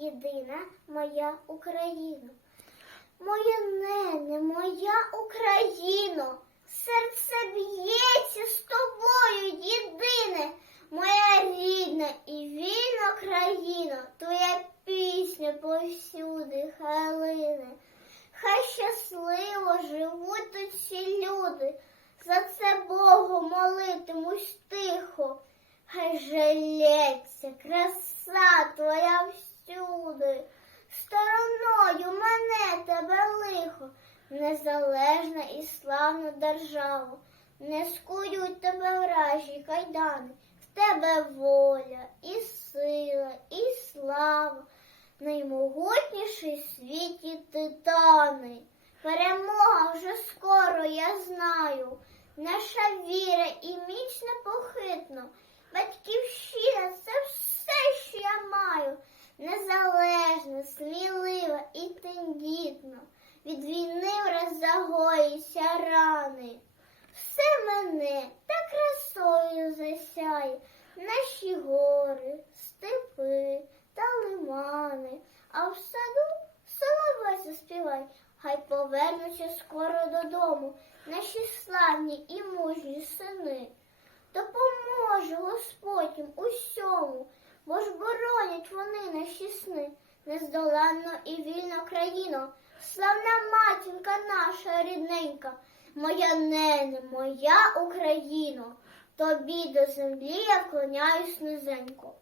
єдина моя Україна. Моя нене, моя Україно, серце б'ється з тобою єдине, моя рідна і вільна країна, твоя пісня повсюди халине. Хай щасливо живуть тут всі люди, за це Богу молитимусь тихо, хай жалеться краса твоя всюди, стороною мене тебе лихо, незалежна і славна держава, не скують тебе вражі кайдани, в тебе воля і сила, і слава, наймогутніший в світі титани. Перемога вже скоро, я знаю, наша віра і міць непохитно. Батьківщина це все, що я маю, незалежна, смілива і тендітна. Від війни враз загоїться рани. Все мене та красою засяє, наші гори, степи та лимани, а в саду соловей заспівай, хай повернуться скоро додому наші славні і мужні сини. Допоможе Господь їм усьому, бо ж боронять вони наші сни, нездоланно і вільно країно, славна матінка наша рідненька, моя нене, моя Україно, тобі до землі я вклоняюсь низенько.